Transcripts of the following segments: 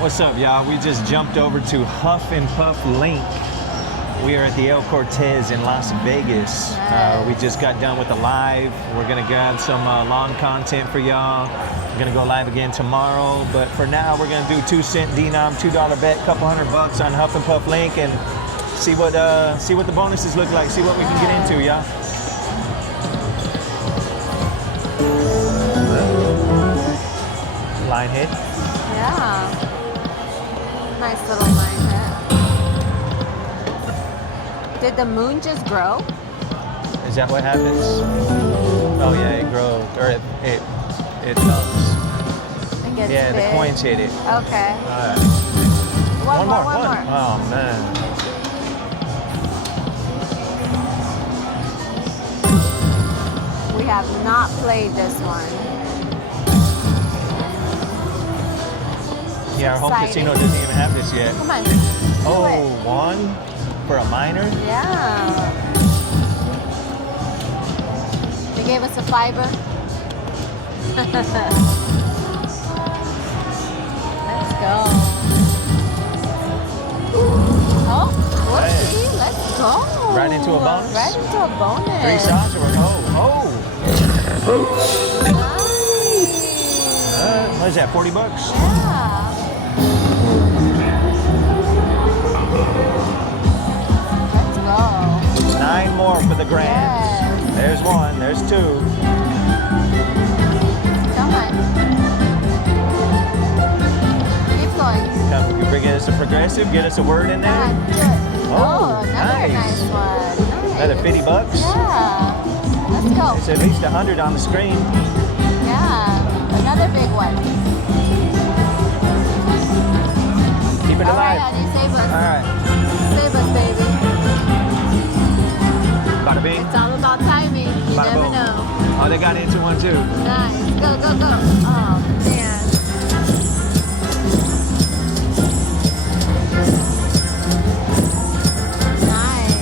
What's up, y'all? We just jumped over to Huff N Puff Link. We are at the El Cortez in Las Vegas. Yes. We just got done with the live. We're gonna grab some long content for y'all. We're gonna go live again tomorrow, but for now we're gonna do 2-cent denom, $2 bet, couple $100 on Huff N Puff Link, and see what the bonuses look like. See what we can get into, y'all. Line hit. Yeah. Nice little line hit. Did the moon just grow? Is that what happens? Oh yeah, it grows, or it does. It gets Yeah, big. the coins hit it. Okay. All right. One more. Oh man. We have not played this one. Yeah, our home Exciting. casino doesn't even have this yet. Come on. Oh, Do it. one for a minor? Yeah. They gave us a fiber. Let's go. Oh, whoopsie. Let's go. Right into a bonus? Right into a bonus. 3 shots or Nice. what is that, 40 bucks? Yeah. Let's go. 9 more for the grand. Yes. There's 1, there's 2. Come on. Keep going. Come, you bring us a progressive, get us a word in Come there. on, do it. Oh, another nice. nice one. Nice. Another 50 bucks. Yeah. Let's go. It's at least 100 on the screen. Yeah. Another big one. Keep it All right, alive. honey, save us. All right. Save us, baby. Bada bing. It's all about timing. You Bada never boom. know. Oh, they got into one too. Nice. Go, go, go. Oh, man. Nice.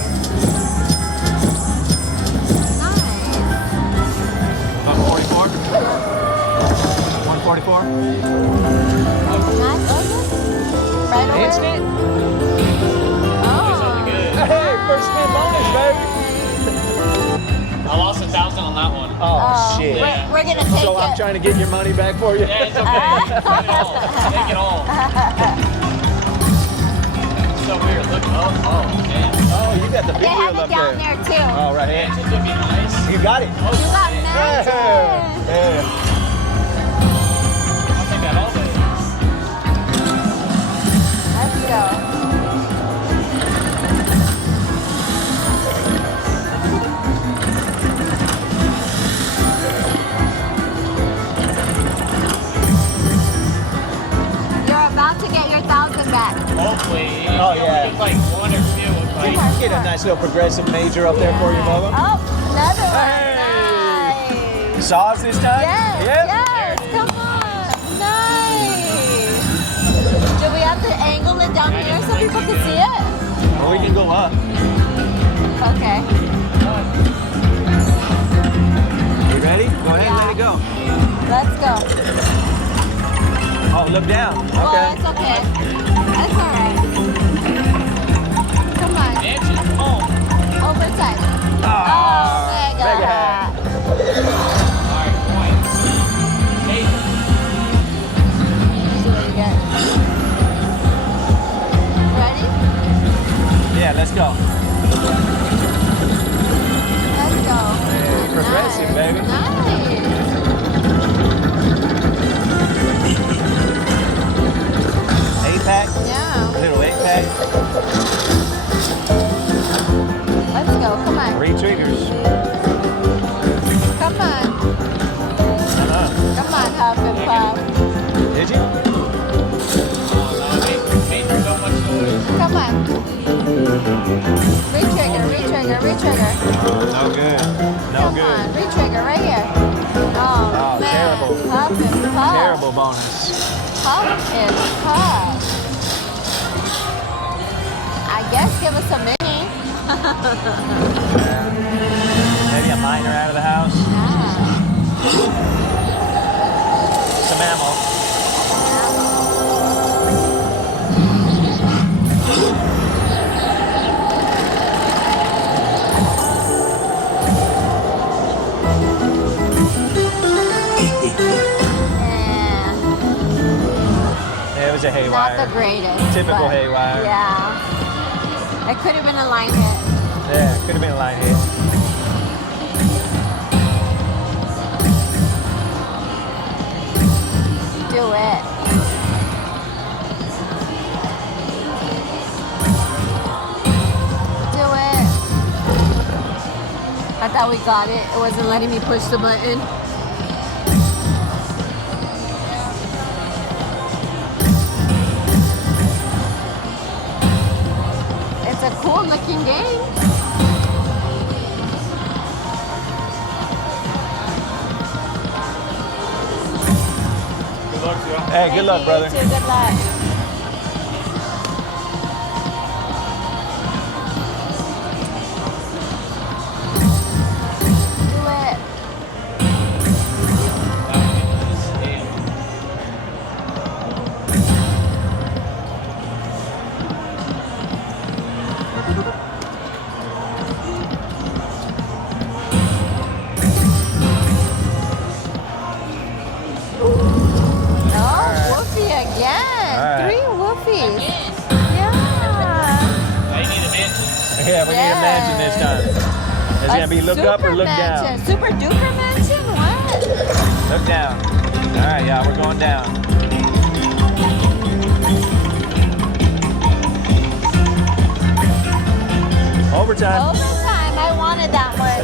Nice. 144. 144. Nice. Right away. Instant. Oh. Hey, first spin bonus, baby. I lost 1,000 on that one. Oh, shit. We're gonna take So it. I'm trying to get your money back for you. Yeah, it's okay. Take it all. Take it all. It's so weird. Look. Oh, man. Oh, you got the big They have wheel it up down there. there too. Oh, right here. Mansions would be nice. You got it. Oh, You got shit. mansions. Yeah. I'll take that all day. Let's go. You're about to get your 1,000 back. Hopefully. Oh, yeah. It's like 1 or 2 with like. Get a nice little progressive major up there for you, Mama. Oh, another one. Hey. Nice. Saws this time? Yes, Yep. yes. Come on. Nice. Do we have to angle it down here so people can see it? Well, we can go up. Okay. You ready? Go ahead and let it go. Let's go. Oh, look down. Well, Okay. it's okay. That's all right. Come on. Mansions. Come on. Oversight. Oh, mega. mega hat. Alright, points. Hey. See what we get. Ready? Yeah, let's go. Let's go. Hey, progressive, Nice. baby. Nice. 8-pack. Yeah. Little 8-pack. Let's go. Come on. 3 triggers. Come on. Come on, Huff and Puff. Did you? Oh, no, made so much noise. Come on. Retrigger, retrigger, retrigger. No good. No Come good. on, retrigger right here. Oh, man. terrible. Huff and Puff. Terrible bonus. Huff and Puff. I guess give us a mini. Maybe a minor out of the house. Yeah. Some ammo. it was a haywire. Not the greatest. Typical but haywire. Yeah. It could have been a line hit. Yeah, could have been a line hit. Do it. Do it. I thought we got it. It wasn't letting me push the button. It's a cool looking game. Good luck, Joe. Hey, good luck, brother. You too. Good luck. Do it. Oh, woofie again. All right. 3 woofies. Yeah. I need a mansion. Yeah, we need a mansion this time. It's going to be look up or super look mansion. down? Super duper mansion? What? Look down. All right, yeah, we're going down. Overtime. Overtime. I wanted that one.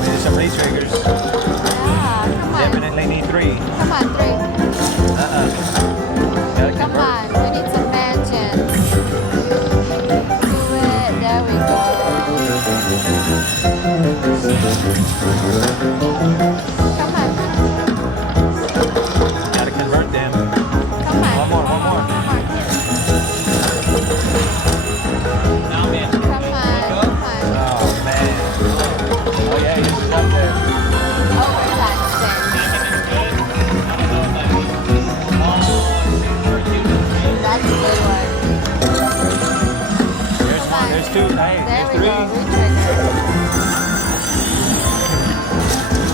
Need some retriggers. Yeah, come on. Definitely need 3. Come on, 3. Gotta Come convert. on. We need some mansions. Do it. There we go. Come on. Gotta convert them. Come on. One more, one more. Now mansion. Come on. Come on. Oh, man. Oh, yeah, he's up there. Overtime thing. That's a good one. There's Come one, on. there's 2. Hey, There there's we 3. go. Retrigger.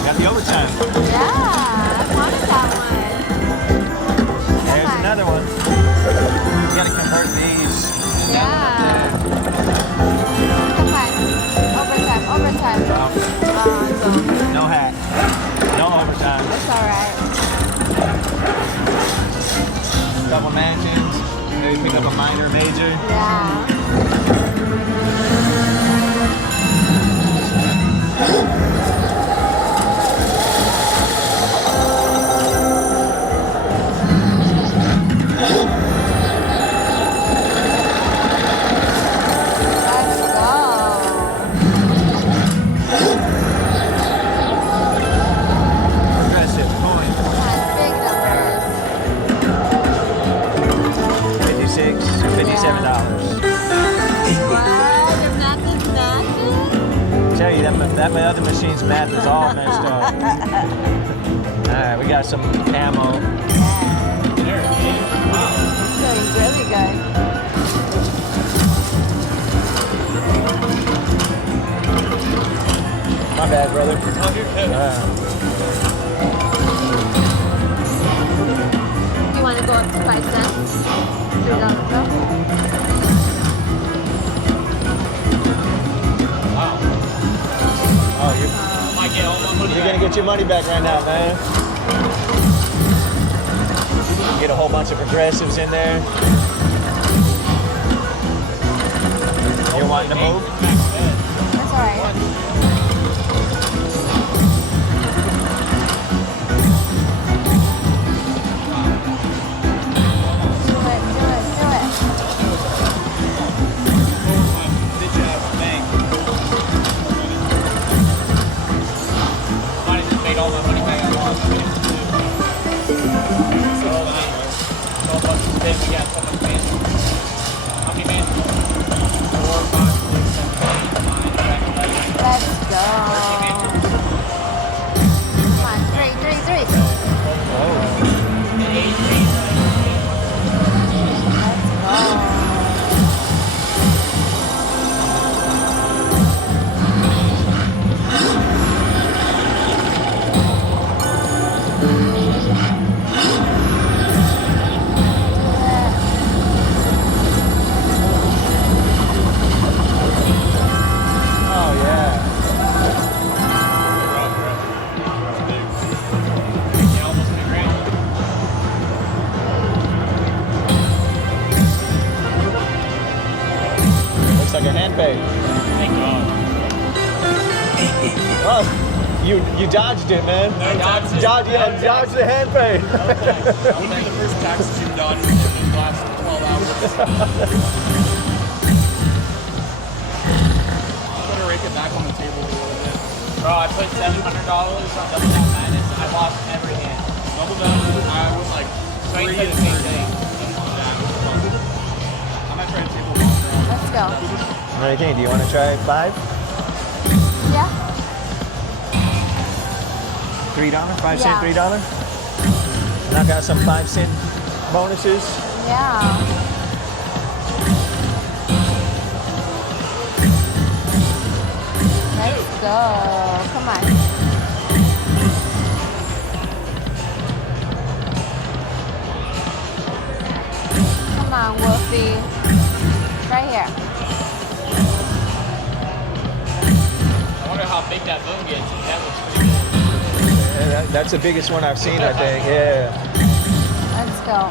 Got the overtime. Yeah, I wanted that one. There's on. another one. You gotta convert these. Yeah. Come on. Overtime. Overtime. Awesome. No hack. No overtime. It's alright. Couple mansions. Maybe pick up a minor, major. Yeah. Let's go. Aggressive. Coin. Come on, big numbers. 56, $57. What? The math is math? Tell you, that my other machine's math is all messed up. Alright, we got some ammo. There it is. Wow. Doing really good. My bad, brother. Oh, you're good. You want to go up to 5 cents? $3 bill? Wow. Oh, I might get all my money you're back. gonna get your money back right now, man. Get a whole bunch of progressives in there. You wanting to move? That's alright. Do it, do it, do it. Bitch ass bank. Might have just made all my money back I lost. So much space we got, so much space. How many mansions? 4, 5, 6, 7, 8, 9, 10, 11. Let's go. pay. Thank God. Oh, you dodged it, man. I dodged it. Dodge the hand pay. Wouldn't be the first tax you dodged in the last 12 hours. Better rake it back on the table a little bit. Bro, I put $700 on Double Down Madness. I lost every hand. Double Down, I was like, so I said the same thing. I might try to table one. Let's go. What do you think? Do you want to try 5? Yeah. $3? 5 cent, Yeah. $3? And I got some 5 cent bonuses. Yeah. Let's go. Come on. Come on, Wolfie. Right here. I wonder how big that boom gets. That looks pretty good. Yeah, that's the biggest one I've seen, I think. Yeah. Let's go.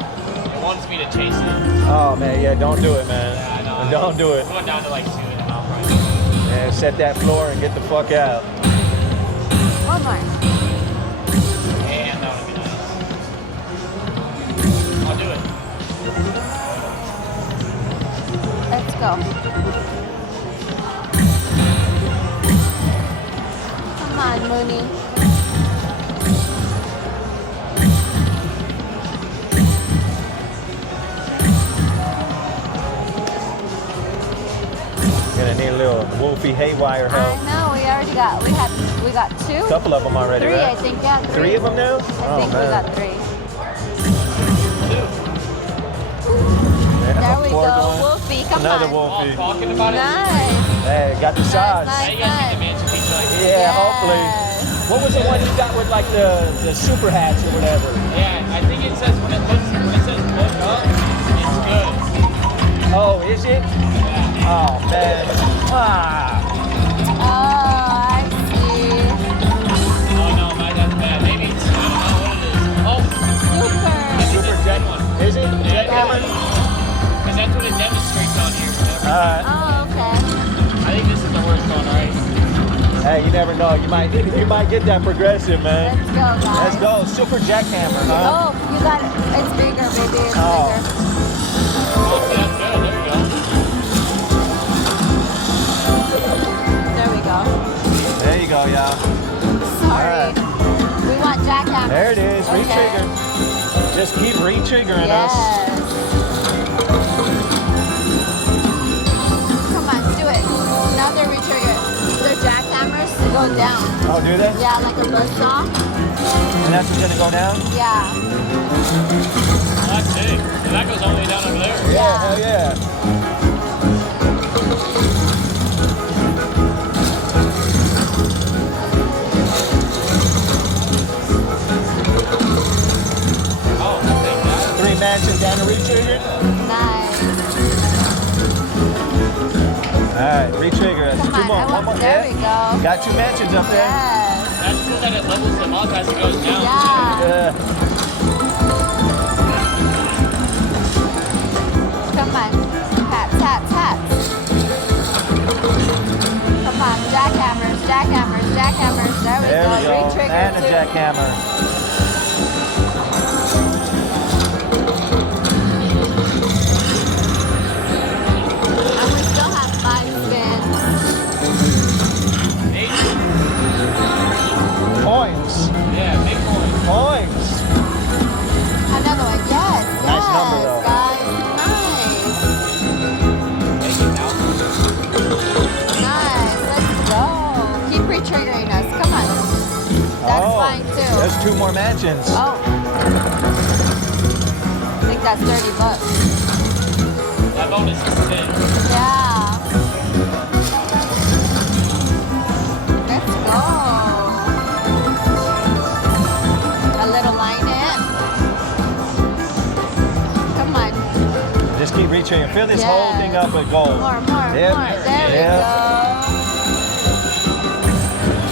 It wants me to chase it. Oh man, yeah. Don't do it, man. Yeah, I know. Don't do it. I'm going down to like 2.5 right now. Yeah, set that floor and get the fuck out. One more. And that would be nice. I'll do it. Let's go. Come on, Mooney. Gonna need a little Wolfie Haywire I help. know, we got 2? A couple of them already, 3, right? I think, yeah. 3 of them now? I think we got 3. Yeah, There we four go, going. Wolfie, come Another on. Oh, Wolfie. talking about it. Nice. Hey, got the sauce. nice. Now you guys need to mansion pizza like Yeah, Yes. hopefully. What was the one you got with like the super hats or whatever? Yeah, I think it says when it says look up, it's good. Oh, is it? Yeah. Oh man. Ah. Oh, I see. Oh no, that's bad. Maybe it's, I don't know what it is. Oh, Super. Super Jack. Is it? Jackhammer? because that's what it demonstrates on here. Alright. Oh, okay. I think this is the worst one, right? Hey, you never know. You might get that progressive, man. Let's go, guys. Let's go. Super Jackhammer, huh? Oh, you got it. It's bigger, baby. It's Oh. bigger. Oh, that's good. There we go. There we go. There you go, y'all. Sorry. Alright. We want jackhammer. There it is. Okay. Re-trigger. Just keep re-triggering Yes. us. Come on, do it. Another retrigger. The jackhammers go down. Oh, do they? Yeah, like a buzzsaw. And that's what's gonna go down? Yeah. Oh, that's big. So that goes all the way down over there. Yeah, hell yeah. Oh, thank God. 3 matches and a re-trigger? Nice. Alright, re-trigger. That's Come 2 on. more. One more. There we go. Got 2 matches up there. Yes. That's cool that it levels them up as it goes down. Yeah. Come on. Hats, hats, hats. Come on. Jackhammers, jackhammers, jackhammers. There we There go. we go. Re-trigger And a too. jackhammer. And we still have 5 spins. Points. Yeah, big one. Points. Another one. Yes. Nice yes, number, though. guys. Nice. Make it now. Nice. Let's go. Keep re-triggering us. Come on. That's fine too. There's 2 more matches. Oh. I think that's $30. That bonus is sick. Yeah. Let's go. A little line in. Come on. Just keep reaching. Fill this Yes. whole thing up with gold. More. Yep. More. There we Yep. go.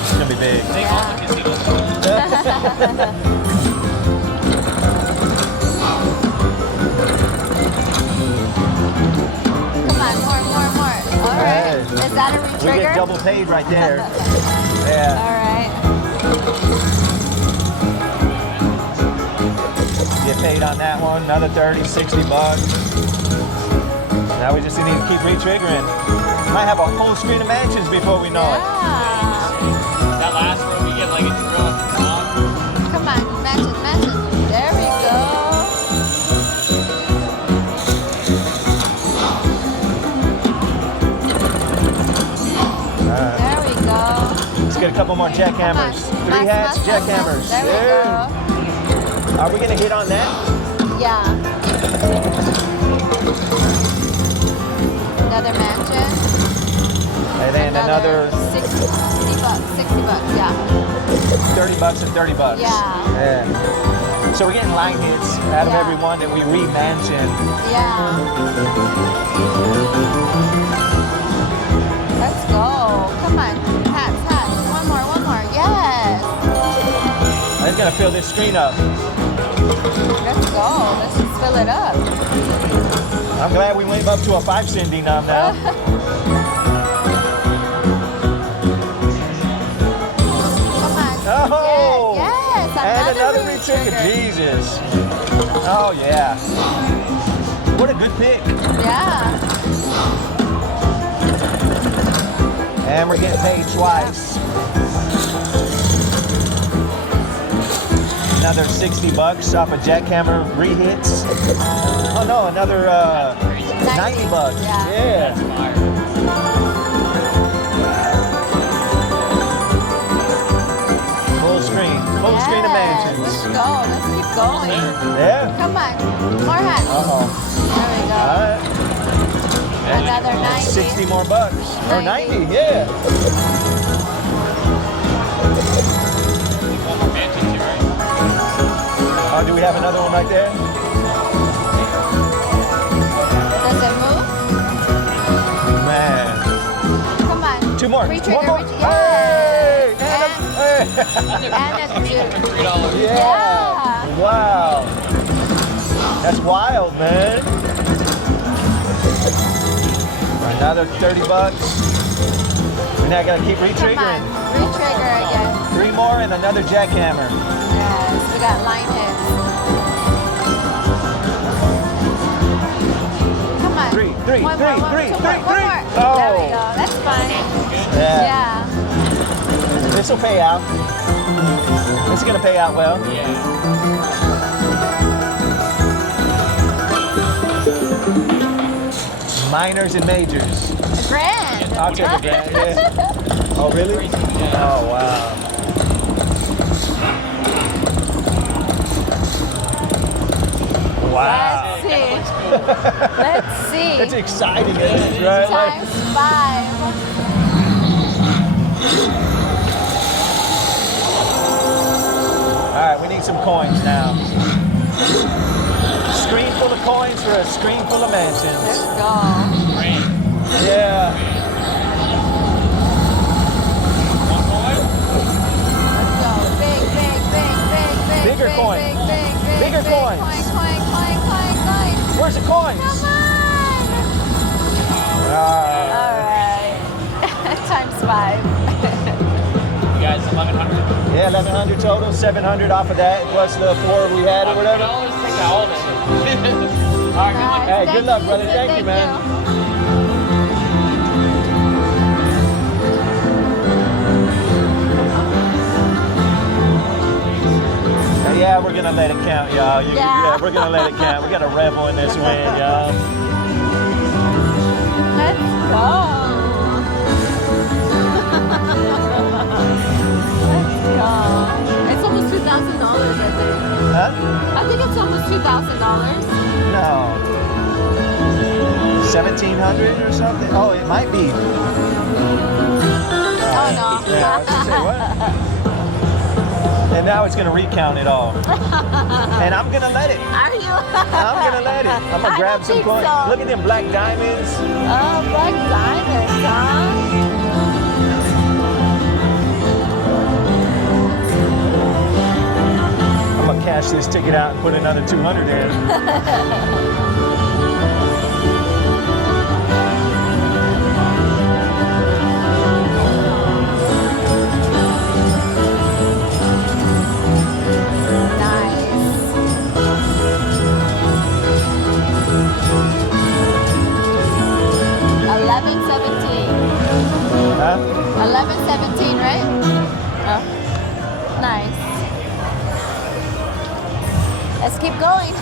It's gonna be big. Take all the casinos. Come on. More. All right. Hey. paid right there. Yeah. All right. Get paid on that one. Another 30, 60 bucks. Now we just need to keep re-triggering. Might have a whole screen of mansions before we know it. That last row, we get like a drill at the top. Come on, mansion. There we go. There we go. Let's get a couple more jackhammers. Come on. 3 hats, Mas. jackhammers. There we Yeah. Are we gonna hit on that? go. Yeah. Another mansion. And then another 60 bucks. 60 bucks, yeah. 30 bucks and 30 bucks. Yeah. So we're getting line hits out of Yeah. every one that we re-mansion. Yeah. Let's go. Come on. Hats. One more. Yes. I'm gonna fill this screen up. Let's go. Let's just fill it up. I'm glad we went up to a 5 cent denom now. Come on. Oh! Yes. And another re-trigger. re-trigger. Jesus. Oh yeah. What a good pick. Yeah. And we're getting paid twice. Another 60 bucks off of jackhammer re-hits. Oh no, another 90 bucks. Yeah. Full screen of mansions. Let's go. Let's keep going. Yeah. Come on. More hats. Uh-oh. There we go. All right. Another 90. 60 more bucks. Or 90. 90, yeah. One more mansion too, right? Oh, do we have another one right there? Does it move? Man. Come on. 2 more. Re-trigger. One more. Yes. Hey! And a dude. $3. Yeah. Wow. That's wild, man. Another 30 bucks. And now I gotta keep Come re-triggering. on. Re-trigger again. 3 more and another jackhammer. Yes. We got line hits. Come on. Three. One more. Oh. There we go. That's fine. Yeah. Yeah. This will pay out. This is gonna pay out well. Yeah. minors and majors. A grand. I'll take a grand, yeah. Oh, really? Oh, wow. Wow. Let's see. Let's see. It's exciting, isn't it? Right? Times 5. All right, we need some coins now. Screen full of coins for a screen full of Let's mansions. go. Yeah. Let's go. Big. Bigger big, coin. Big. Bigger big. coins. Coin. Where's the coins? Come on. Ah. All right. Times 5. You guys, 1,100. Yeah, 1,100 total, 700 off of that, plus the 4 we had or whatever. $100, take all of it. All right, good luck. Hey, good luck, brother. Thank you, man. Yeah, we're gonna let it count, y'all. Yeah, we're gonna let it count. We got a revel in this win, y'all. Let's go. Let's go. It's almost $2,000, I think. Huh? I think it's almost $2,000. No. 1,700 or something? Oh, it might be. Oh no. Yeah, I was gonna say, what? And now it's gonna recount it all. And I'm gonna let it. Are you? I'm gonna let it. I'm gonna I grab don't some think coins. so. Look at them black diamonds. Oh, black diamonds, huh? I'm gonna cash this ticket out and put another 200 in. keep going.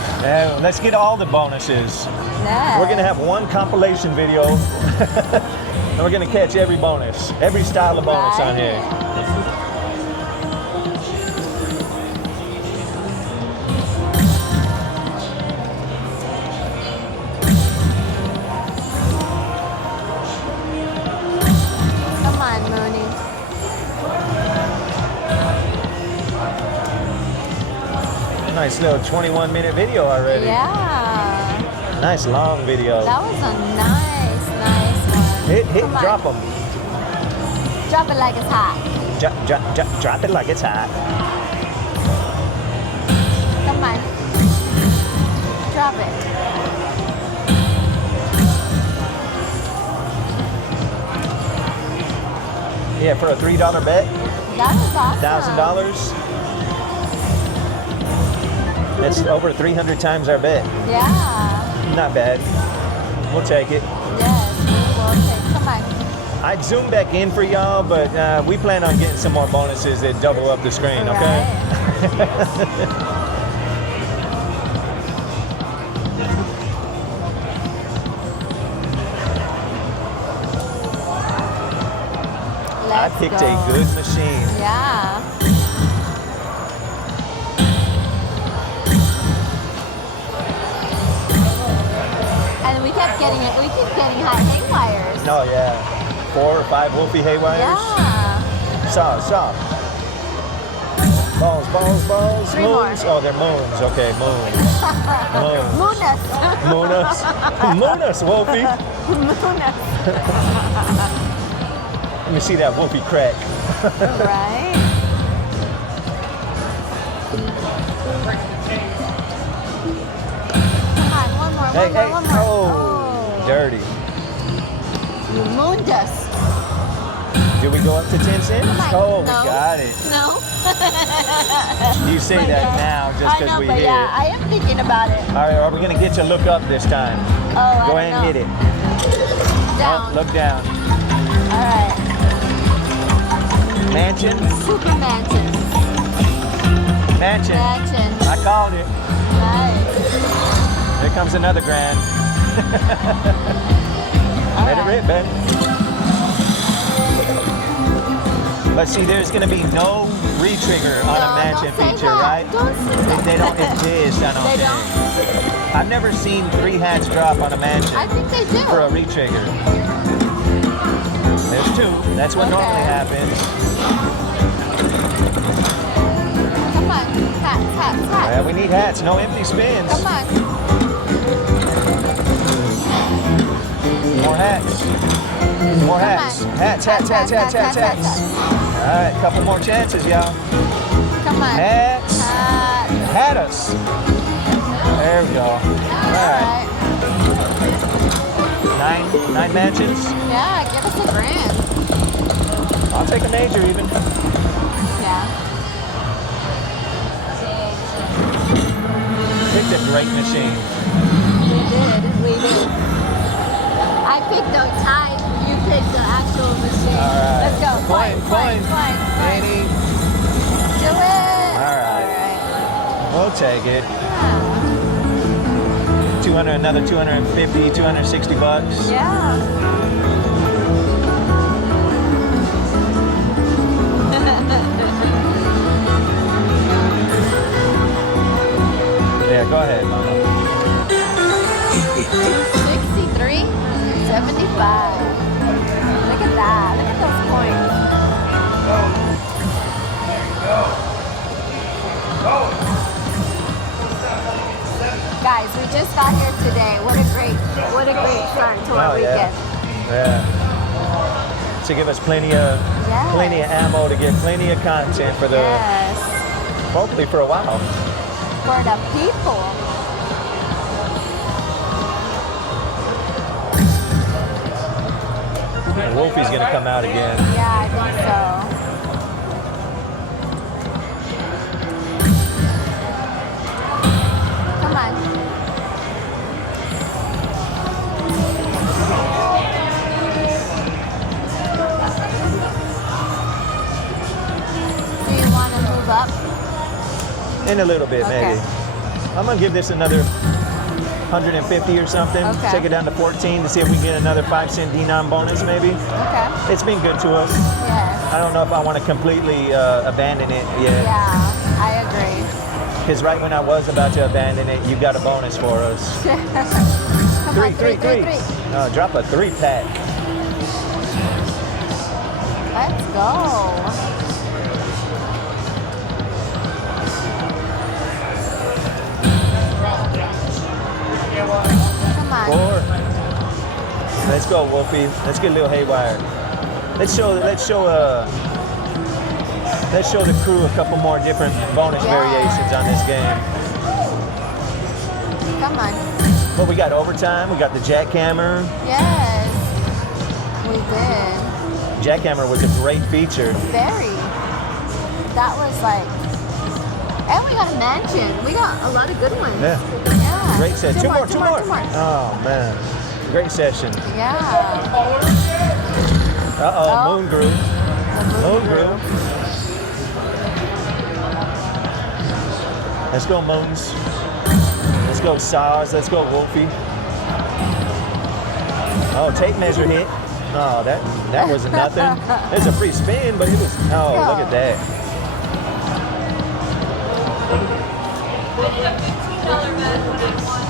Let's get all the bonuses. Yeah. We're gonna have one compilation video, and we're gonna catch every bonus, every style of bonus on here. Come on, Mooney. Nice little 21-minute video already. Yeah. Nice long video. That was a nice one. Hit, Come on. drop them. Drop it like it's hot. Drop it like it's hot. Come on. Drop it. Yeah, for a $3 bet, That was awesome. $1,000. That's over 300 times our bet. Yeah. Not bad. We'll take it. Yes, we will take. Come on. I'd zoom back in for y'all, but we plan on getting some more bonuses that double up the screen, okay? I Let's picked go. a good machine. Yeah. And we kept getting it. We keep getting high haywires. Oh, yeah. 4 or 5 Wolfie Haywires. Yeah. Saw. Balls. 3 more. Moons. Oh, they're moons. Okay, moons. Moonus. Moonus, Wolfie. Moonus. Let me see that Wolfie crack. Right. Come on, one more. Oh, dirty. You mooned us. Did we go up to 10 cents? Come on. Oh, No. we got it. No. You say that now just I because know, we but hit yeah, it. I am thinking about it. All right, are we going to get you to look up this time? Oh, Go I ahead don't and hit know. it. Down. Oh, look down. All right. Mansion? Super mansion. Mansion. Mansion. I called it. Nice. Here comes another grand. Let it rip, baby. But see, there's going to be no re-trigger on a mansion don't say feature, that. right? Don't say that. They don't exist, I don't They think. don't? I've never seen 3 hats drop on a mansion I think they do. for a re-trigger. There's 2. That's what Okay. normally happens. Come on. Hats. Yeah, we need hats, no empty spins. Come on. More hats. More Come hats. on. Hats. All right, couple more chances, y'all. Come on. Hats. Hats. Had us. There we go. All right. Nine mansions. Yeah, give us a grand. I'll take a major even. Yeah. Picked a great machine. We did. I picked the type, you picked the actual machine. All right. Let's go. Coin. Coin. Do it. All right. We'll take it. Yeah. 200, another 250, 260 bucks. Yeah. Yeah, go ahead, Mama. 63, 75. Look at that. Look at those points. Guys, we just got here today. What a great start to our weekend. Yeah. To give us plenty of ammo to get plenty of content for the hopefully for a while. For the people. And Wolfie's gonna come out again. Yeah, I think so. Come on. Do you want to move up? In a little bit, Okay. maybe. I'm gonna give this another 150 or something. Okay. Take it down to 14 to see if we can get another 5-cent denom bonus maybe. Okay. It's been good to us. Yes. I don't know if I want to completely abandon it yet. Yeah, I agree. Because right when I was about to abandon it, you got a bonus for us. Come on, three. Drop a 3-pack. Let's go. Come on. 4. Let's go, Wolfie. Let's get a little haywire. Let's show the crew a couple more different bonus variations on this game. Come on. But we got overtime. We got the jackhammer. Yes. We did. Jackhammer was a great feature. Very. That was like, and we got a mansion. We got a lot of good ones. Yeah. Yeah. Great session. Two more. Two more. Oh man. Great session. Yeah. Uh-oh, Moon grew. Moon grew. Let's go, Moons. Let's go, Saws. Let's go, Wolfie. Oh, tape measure hit. Oh, that wasn't nothing. It's a free spin, but it was, oh, look at that. I did a $15 bet when I won.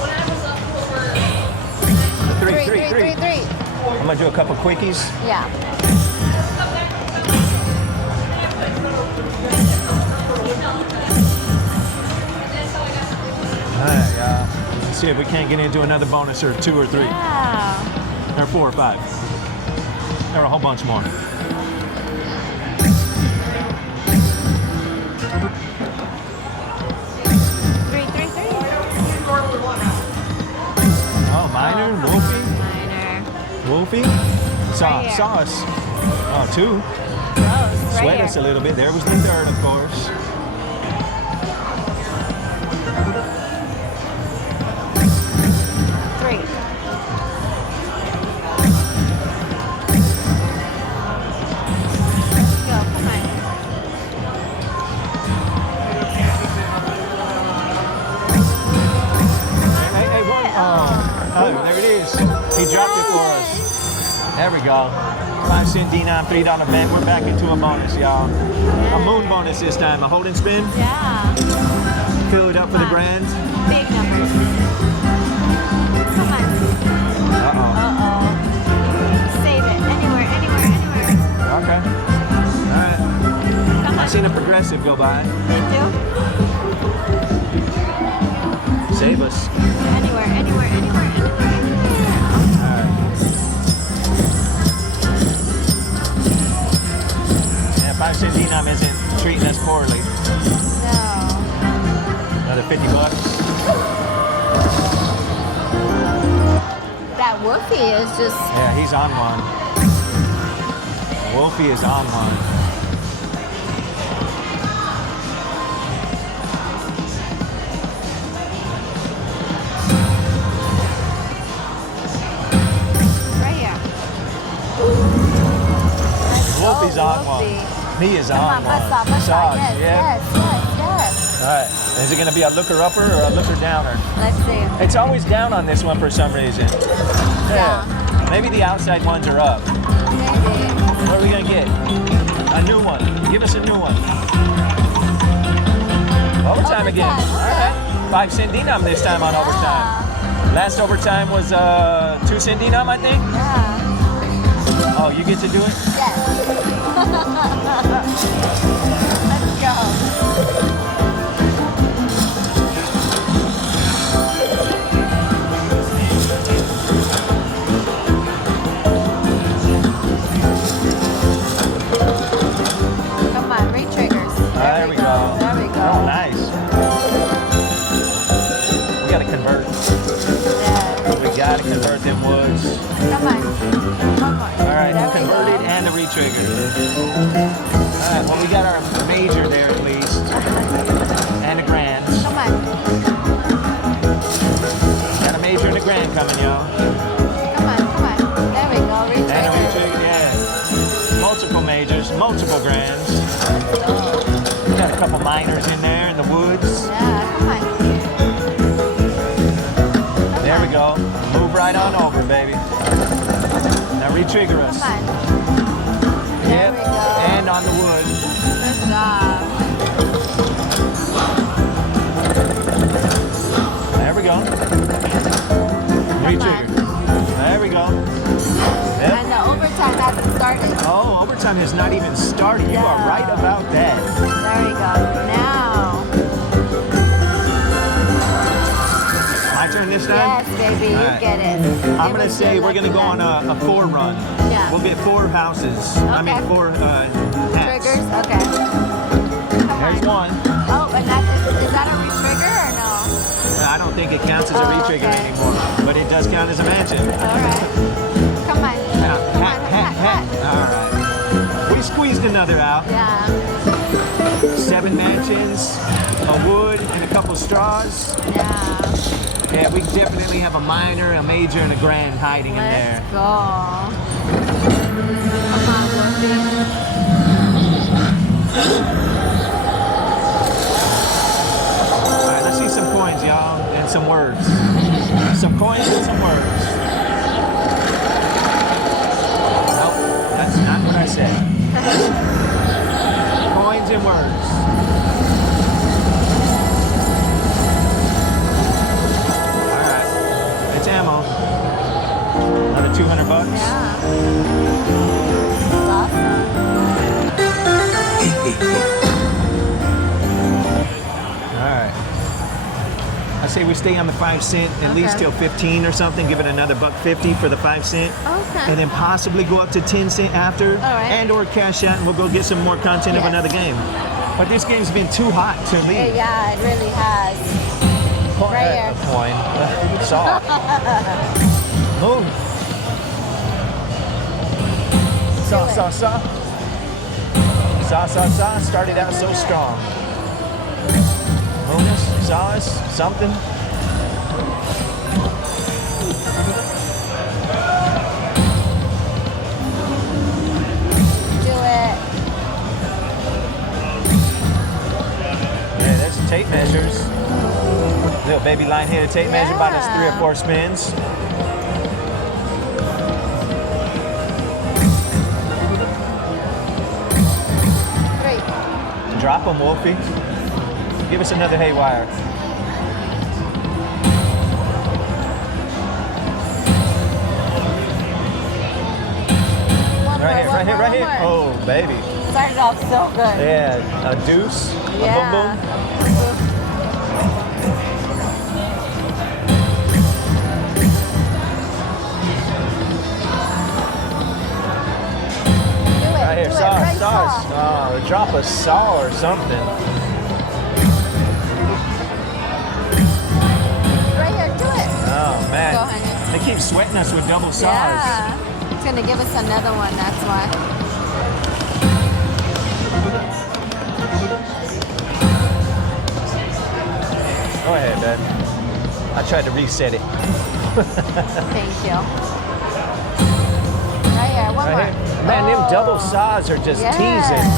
When I was up over. Three. I'm gonna do a couple quickies. Yeah. All right, let's see if we can't get into another bonus or 2 or 3. Yeah. Or 4 or 5. There are a whole bunch more. Three. Oh, minor, Wolfie. Minor. Wolfie. Right here. Sauce. Oh, 2. Gross. Sweat Right us a here. little bit. There was the 3rd, of course. Three. Let's go. Come on. Hey, one. Oh, there it is. He dropped it for us. There we go. 5-cent denom, $3 bet. We're back into a bonus, y'all. A moon bonus this time. A hold and spin. Yeah. Fill it up for the grand. Big numbers. Come on. Uh-oh. Save it. Anywhere. Okay. All right. Come on. I've seen a progressive go by. Did you? Save us. Anywhere. Yeah, 5-cent denom isn't treating us poorly. No. Another $50. That Woofy is just, Yeah, he's on one. Wolfie is on one. right here. Wolfie's on one. Wolfie. He is Come on on, one. bust off. Sauce, Yes. All right. Is it going to be a looker upper or a looker downer? Let's see. It's always down on this one for some reason. Yeah. Maybe the outside ones are up. Maybe. What are we going to get? A new one. Give us a new one. Overtime again. Overtime. All right. 5-cent denom this time on overtime. Last overtime was 2-cent denom, I think. Yeah. Oh, you get to do it? Yes. Let's go. Come on, re-triggers. There we go. There we go. Oh, nice. We got to convert. Yeah. We got to convert them woods. Come on. All right, There we converted go. and a re-trigger. All right, well, we got our major there at least. And a grand. Come on. Got a major and a grand coming, y'all. Come on. There we go. And a Re-trigger. re-trigger, yeah. Multiple majors, multiple grands. We got a couple minors in re-trigger us. Come on. There we go. And on the wood. Good job. There we go. Re-trigger. There we go. Yep. And the overtime hasn't started. Oh, overtime has not even started. You are right about that. There we go. Now. My turn this time? Yes, baby. You All right. get it. I'm going to say we're going to go on a 4 run. Yeah. We'll get 4 houses. I mean, Okay. 4 hats. Triggers? Okay. Come There's on. 1. Oh, and is that a re-trigger or no? I don't think it counts as a Oh, re-trigger okay. anymore, but it does count as a mansion. All right. Come on. Come on. Hat. All right. We squeezed another out. Yeah. 7 mansions, a wood, and a couple straws. Yeah. Yeah, we definitely have a minor, a major, and a grand hiding in there. Let's go. Come on, Wolfie. All right, let's see some coins, y'all, and some words. Some coins and some words. Nope, that's not what I said. Coins and words. All right, it's ammo. Another 200 bucks. Yeah. That's awesome. All right. I say we stay on the 5 cent at least till 15 or something. Give it another $1.50 for the 5 cent. Okay. And then possibly go up to 10 cent after. All right. And or cash out and we'll go get some more content of Yes. another game. But this game's been too hot to leave. Yeah, it really has. Right here. Coin. Saw. Move. Saw. Started out so strong. Bonus, saw us, something. Do it. Yeah, there's the tape measures. Little baby line-headed tape measure, about us 3 or 4 spins. Great. Drop them, Wolfie. Give us another haywire. One Right more, here. one more. Oh, baby. Started off so good. Yeah, a deuce, a Yeah. boom boom. Do it. Right here, do saw. it. Right saw. Oh, drop a saw or something. Right here. Do it. Oh, man. Go, honey. They keep sweating us with double saws. Yeah. It's gonna give us another one. That's why. Go ahead, man. I tried to reset it. Thank you. Right here. One Right more. here. Man, them double saws are just Yes. teasing.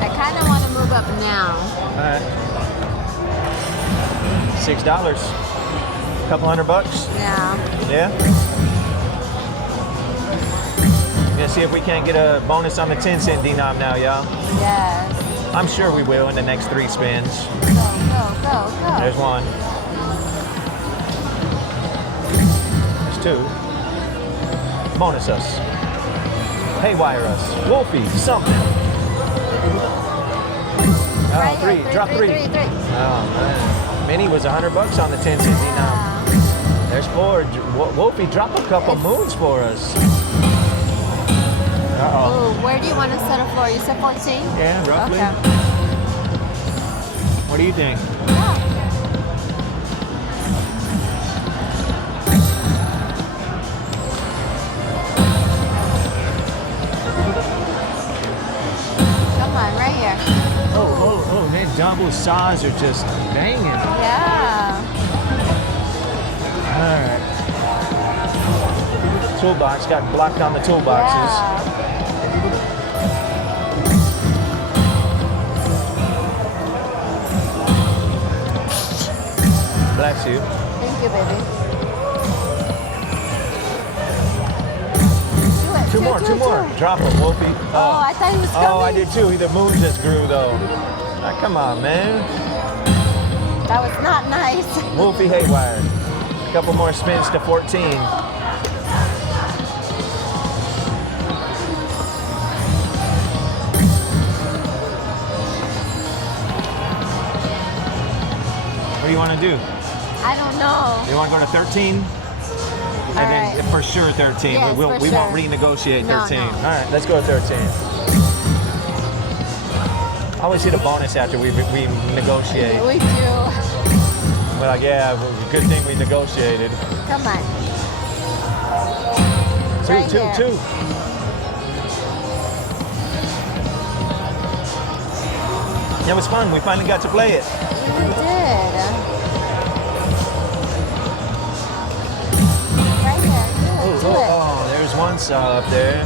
I kind of want to move up now. All right. $6. A couple $100. Yeah. Yeah? Gonna see if we can't get a bonus on the 10 cent denom now, y'all. Yes. I'm sure we will in the next 3 spins. Go, go, go, go. There's 1. There's 2. Bonus us. Haywire us. Wolfie, something. Oh, Right 3. here. Drop 3. Three. Oh, man. Minnie was $100 on the 10 cent denom. Yeah. There's 4. Wolfie, drop a couple moons for us. Uh-oh. Ooh, where do you want to set a floor? You said 14? Yeah, roughly. Okay. What do you think? Yeah. Come on, right here. Oh, man, double saws are just banging. Yeah. All right. Toolbox got blocked on the toolboxes. Yeah. bless you. Thank you, baby. Do it. Two more. Drop him, Wolfie. Oh, I thought he was coming. Oh, I did too. The moon just grew though. Ah, come on, man. That was not nice. Wolfie haywire. Couple more spins to 14. What do you want to do? I don't know. You want to go to 13? And then right. for sure 13. Yes, we for won't sure. renegotiate No, 13. no. All right, let's go to 13. I always hit a bonus after we negotiate. We do. We're like, yeah, well, good thing we negotiated. Come on. Two. Yeah, it was fun. We finally got to play it. We did. Right there. Do it. Oh, there's one saw up there.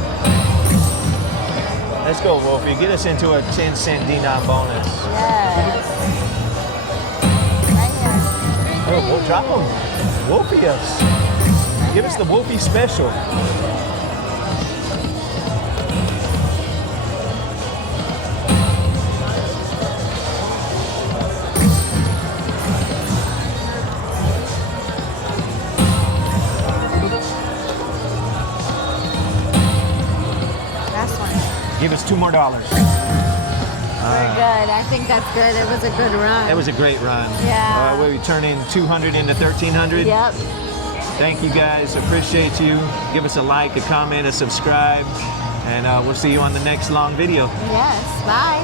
Let's go, Wolfie. Get us into a 10-cent denom bonus. Yes. Right here. Oh, we'll drop them. Wolfie us. Give us the Wolfie special. Last one. Give us $2 more. We're good. I think that's good. It was a good run. That was a great run. Yeah. We turning 200 into 1,300. Yep. Thank you guys. Appreciate you. Give us a like, a comment, a subscribe, and we'll see you on the next long video. Yes. Bye.